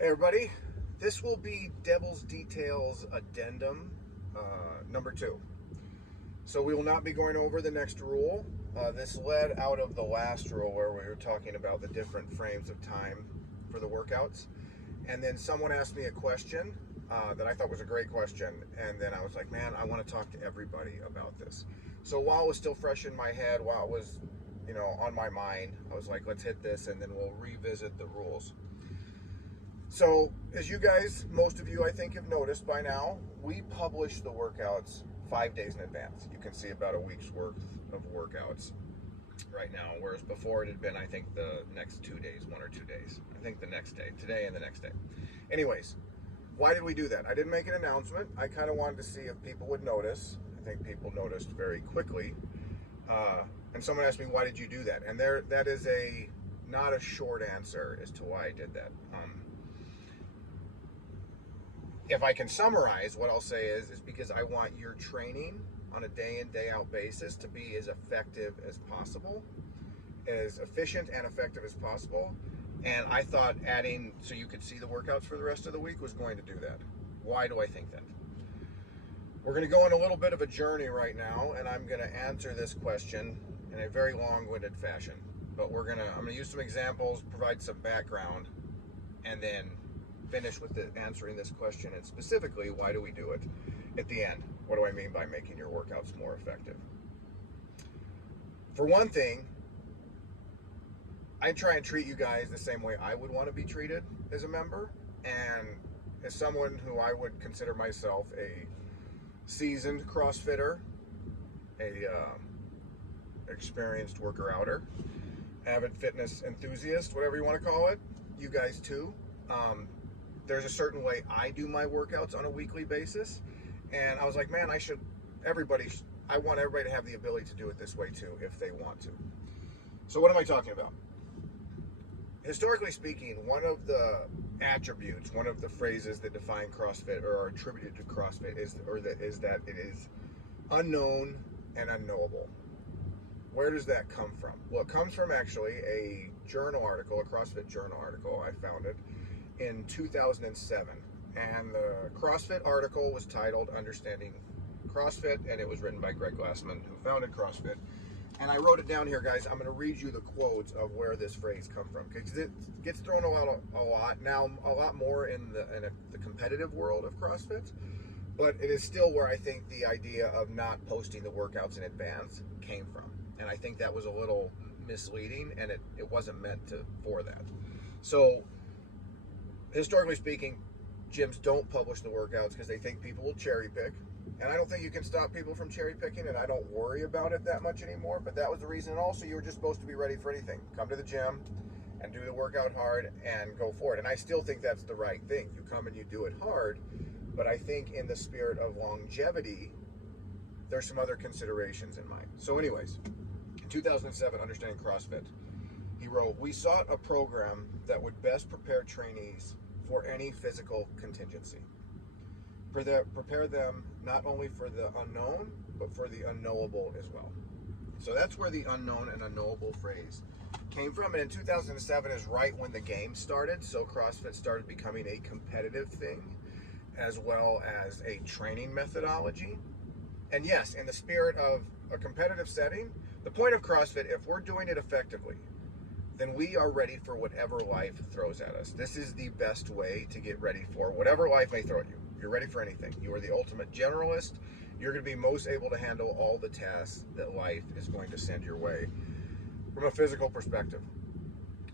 Hey everybody, this will be Devil's Details Addendum number 2. So we will not be going over the next rule. This led out of the last rule where we were talking about the different frames of time for the workouts. And then someone asked me a question that I thought was a great question. And then I was like, man, I want to talk to everybody about this. So while it was still fresh in my head, while it was, on my mind, I was like, let's hit this and then we'll revisit the rules. So, as you guys, most of you I think have noticed by now, we publish the workouts 5 days in advance. You can see about a week's worth of workouts right now, whereas before it had been, I think, the next 2 days, 1 or 2 days. I think the next day, today and the next day. Anyways, why did we do that? I didn't make an announcement. I kind of wanted to see if people would notice. I think people noticed very quickly. And someone asked me, why did you do that? And that is not a short answer as to why I did that. If I can summarize, what I'll say is because I want your training on a day in, day out basis to be as effective as possible, as efficient and effective as possible. And I thought adding so you could see the workouts for the rest of the week was going to do that. Why do I think that? We're going to go on a little bit of a journey right now, and I'm going to answer this question in a very long-winded fashion. But I'm going to use some examples, provide some background, and then finish with answering this question, and specifically, why do we do it at the end? What do I mean by making your workouts more effective? For one thing, I try and treat you guys the same way I would want to be treated as a member, and as someone who I would consider myself a seasoned CrossFitter, a experienced worker-outer, avid fitness enthusiast, whatever you want to call it, you guys too. There's a certain way I do my workouts on a weekly basis, and I was like, man, I want everybody to have the ability to do it this way too, if they want to. So what am I talking about? Historically speaking, one of the attributes, one of the phrases that define CrossFit or are attributed to CrossFit is that it is unknown and unknowable. Where does that come from? Well, it comes from actually a journal article, a CrossFit journal article. I found it in 2007, and the CrossFit article was titled Understanding CrossFit, and it was written by Greg Glassman, who founded CrossFit. And I wrote it down here, guys. I'm going to read you the quotes of where this phrase comes from, because it gets thrown a lot now, a lot more in the competitive world of CrossFit, but it is still where I think the idea of not posting the workouts in advance came from. And I think that was a little misleading, and it wasn't meant for that. So, historically speaking, gyms don't publish the workouts because they think people will cherry pick. And I don't think you can stop people from cherry picking, and I don't worry about it that much anymore. But that was the reason. And also, you were just supposed to be ready for anything. Come to the gym and do the workout hard and go for it. And I still think that's the right thing. You come and you do it hard. But I think in the spirit of longevity, there's some other considerations in mind. So anyways, in 2007, Understanding CrossFit, he wrote, "We sought a program that would best prepare trainees for any physical contingency. Prepare them not only for the unknown, but for the unknowable as well." So that's where the unknown and unknowable phrase came from. And in 2007 is right when the game started. So CrossFit started becoming a competitive thing as well as a training methodology. And yes, in the spirit of a competitive setting, the point of CrossFit, if we're doing it effectively, then we are ready for whatever life throws at us. This is the best way to get ready for whatever life may throw at you. You're ready for anything. You are the ultimate generalist. You're going to be most able to handle all the tasks that life is going to send your way from a physical perspective.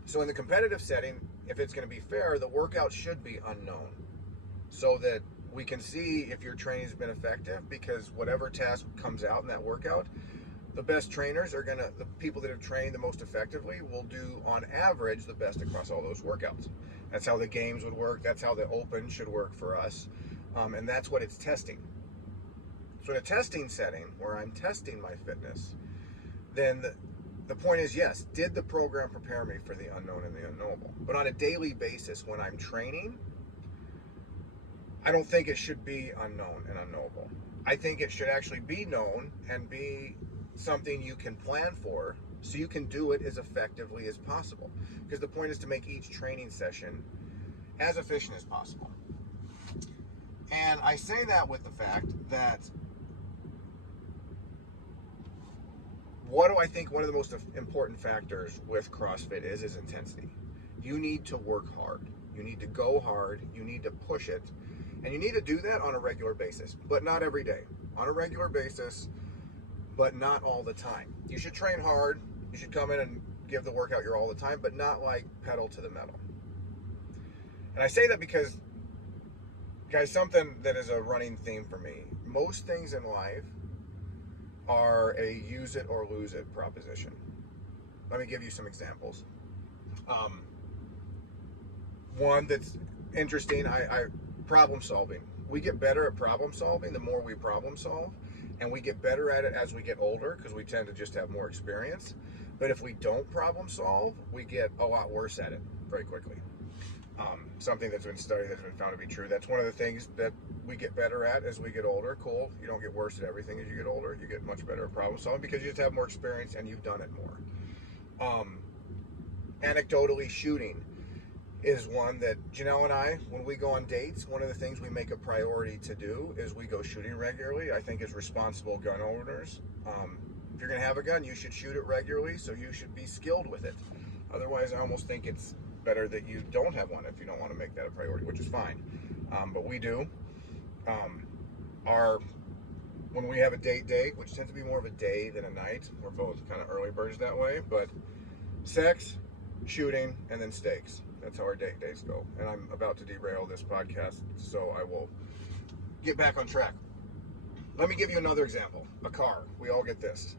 So in the competitive setting, if it's going to be fair, the workout should be unknown so that we can see if your training has been effective, because whatever task comes out in that workout, the best trainers the people that have trained the most effectively will do on average the best across all those workouts. That's how the games would work. That's how the open should work for us. And that's what it's testing. So in a testing setting where I'm testing my fitness, then the point is, yes, did the program prepare me for the unknown and the unknowable? But on a daily basis when I'm training, I don't think it should be unknown and unknowable. I think it should actually be known and be something you can plan for so you can do it as effectively as possible. Because the point is to make each training session as efficient as possible. And I say that with the fact that what do I think one of the most important factors with CrossFit is intensity. You need to work hard. You need to go hard. You need to push it. And you need to do that on a regular basis, but not every day. On a regular basis, but not all the time. You should train hard. You should come in and give the workout your all the time, but not like pedal to the metal. And I say that because, guys, something that is a running theme for me, most things in life are a use it or lose it proposition. Let me give you some examples. One that's interesting, problem solving. We get better at problem solving the more we problem solve, and we get better at it as we get older because we tend to just have more experience. But if we don't problem solve, we get a lot worse at it very quickly. Something that's been studied, that's been found to be true. That's one of the things that we get better at as we get older. Cool. You don't get worse at everything as you get older. You get much better at problem solving because you just have more experience and you've done it more. Anecdotally, shooting is one that Janelle and I, when we go on dates, one of the things we make a priority to do is we go shooting regularly. I think as responsible gun owners, if you're going to have a gun, you should shoot it regularly, so you should be skilled with it. Otherwise, I almost think it's better that you don't have one if you don't want to make that a priority, which is fine. But we do. When we have a date day, which tends to be more of a day than a night, we're both kind of early birds that way, but sex, shooting, and then steaks. That's how our date days go. And I'm about to derail this podcast, so I will get back on track. Let me give you another example. A car. We all get this.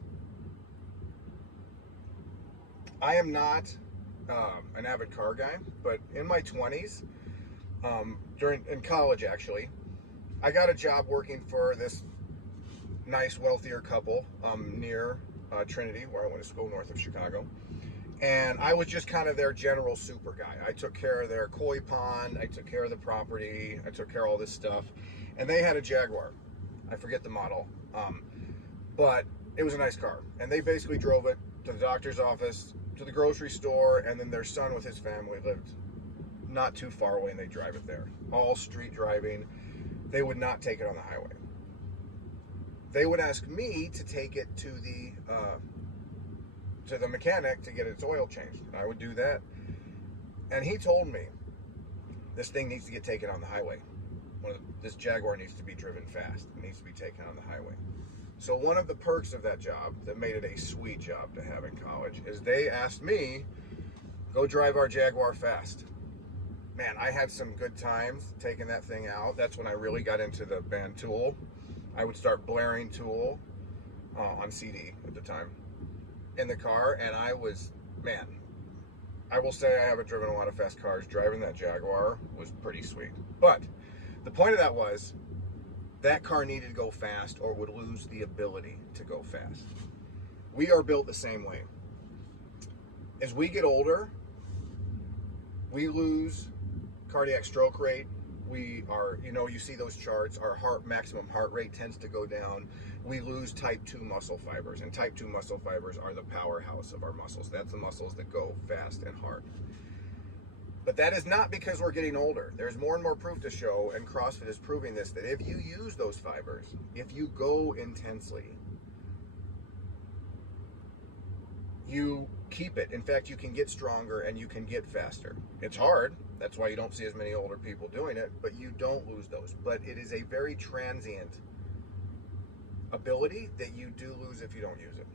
I am not an avid car guy, but in my 20s, in college actually, I got a job working for this nice, wealthier couple near Trinity, where I went to school north of Chicago. And I was just kind of their general super guy. I took care of their koi pond, I took care of the property, I took care of all this stuff. And they had a Jaguar. I forget the model, but it was a nice car. And they basically drove it to the doctor's office, to the grocery store, and then their son with his family lived not too far away, and they drive it there. All street driving. They would not take it on the highway. They would ask me to take it to the mechanic to get its oil changed. And I would do that. And he told me, this thing needs to get taken on the highway. This Jaguar needs to be driven fast. It needs to be taken on the highway. So one of the perks of that job that made it a sweet job to have in college is they asked me, go drive our Jaguar fast. Man, I had some good times taking that thing out. That's when I really got into the band Tool. I would start blaring Tool on CD at the time in the car, and I will say I haven't driven a lot of fast cars. Driving that Jaguar was pretty sweet. But the point of that was, that car needed to go fast or it would lose the ability to go fast. We are built the same way. As we get older, we lose cardiac stroke rate. We are, you see those charts, our maximum heart rate tends to go down. We lose type 2 muscle fibers, and type 2 muscle fibers are the powerhouse of our muscles. That's the muscles that go fast and hard. But that is not because we're getting older. There's more and more proof to show, and CrossFit is proving this, that if you use those fibers, if you go intensely, you keep it. In fact, you can get stronger and you can get faster. It's hard. That's why you don't see as many older people doing it, but you don't lose those. But it is a very transient ability that you do lose if you don't use it.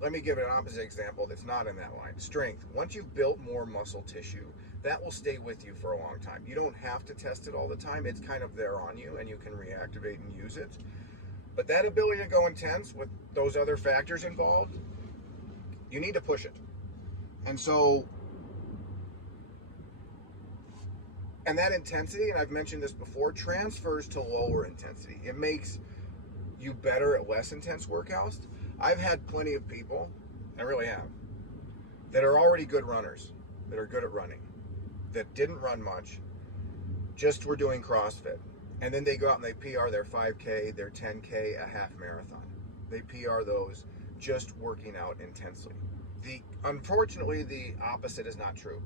Let me give an opposite example that's not in that line. Strength. Once you've built more muscle tissue, that will stay with you for a long time. You don't have to test it all the time. It's kind of there on you, and you can reactivate and use it. But that ability to go intense with those other factors involved, you need to push it. And that intensity, and I've mentioned this before, transfers to lower intensity. It makes you better at less intense workouts. I've had plenty of people, I really have, that are already good runners, that are good at running, that didn't run much, just were doing CrossFit. And then they go out and they PR their 5K, their 10K, a half marathon. They PR those just working out intensely. Unfortunately, the opposite is not true.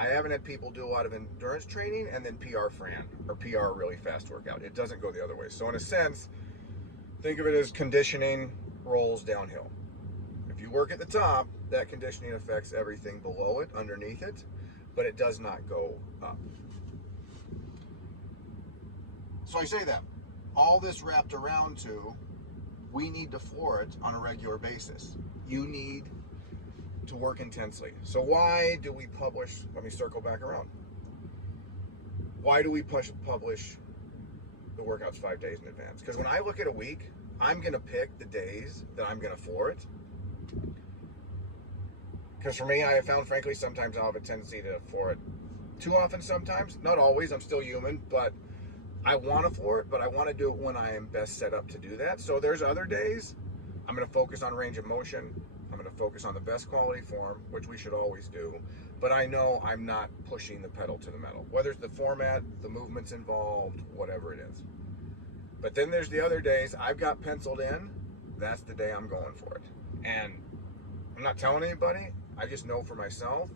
I haven't had people do a lot of endurance training and then PR Fran or PR really fast workout. It doesn't go the other way. So in a sense, think of it as conditioning rolls downhill. If you work at the top, that conditioning affects everything below it, underneath it, but it does not go up. So I say that. All this wrapped around to, we need to floor it on a regular basis. You need to work intensely. So why do we publish, let me circle back around. Why do we publish the workouts 5 days in advance? Because when I look at a week, I'm going to pick the days that I'm going to floor it. Because for me, I have found, frankly, sometimes I'll have a tendency to floor it too often sometimes. Not always, I'm still human, but I want to floor it, but I want to do it when I am best set up to do that. So there's other days I'm going to focus on range of motion. I'm going to focus on the best quality form, which we should always do. But I know I'm not pushing the pedal to the metal, whether it's the format, the movements involved, whatever it is. But then there's the other days I've got penciled in. That's the day I'm going for it. And I'm not telling anybody. I just know for myself,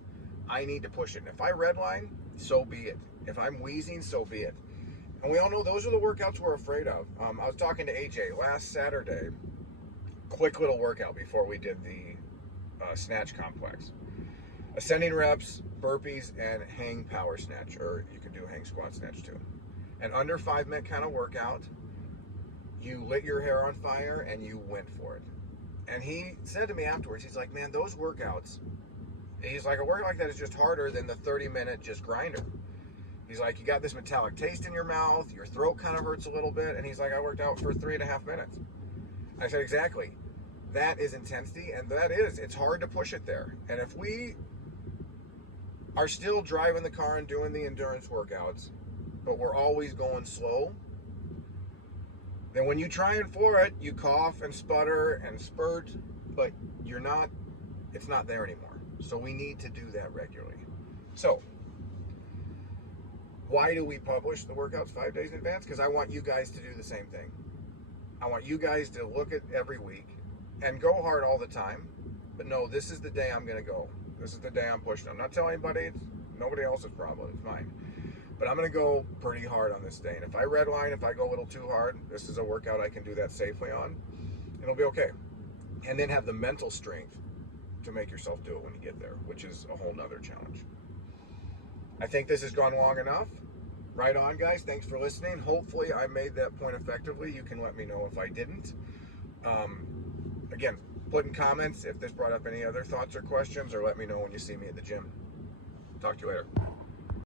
I need to push it. And if I redline, so be it. If I'm wheezing, so be it. And we all know those are the workouts we're afraid of. I was talking to AJ last Saturday. Quick little workout before we did the snatch complex. Ascending reps, burpees, and hang power snatch, or you can do hang squat snatch too. An under 5 minute kind of workout. You lit your hair on fire and you went for it. And he said to me afterwards, he's like, man, those workouts, he's like, a workout like that is just harder than the 30-minute just grinder. He's like, you got this metallic taste in your mouth, your throat kind of hurts a little bit, and he's like, I worked out for 3.5 minutes. I said, exactly. That is intensity, and it's hard to push it there. And if we are still driving the car and doing the endurance workouts, but we're always going slow, then when you try and floor it, you cough and sputter and spurt, but it's not there anymore. So we need to do that regularly. So, why do we publish the workouts 5 days in advance? Because I want you guys to do the same thing. I want you guys to look at every week and go hard all the time, but no, this is the day I'm going to go. This is the day I'm pushing. I'm not telling anybody. It's nobody else's problem. It's mine. But I'm going to go pretty hard on this day. And if I redline, if I go a little too hard, this is a workout I can do that safely on. It'll be okay. And then have the mental strength to make yourself do it when you get there, which is a whole nother challenge. I think this has gone long enough. Right on, guys. Thanks for listening. Hopefully I made that point effectively. You can let me know if I didn't. Again, put in comments if this brought up any other thoughts or questions, or let me know when you see me at the gym. Talk to you later.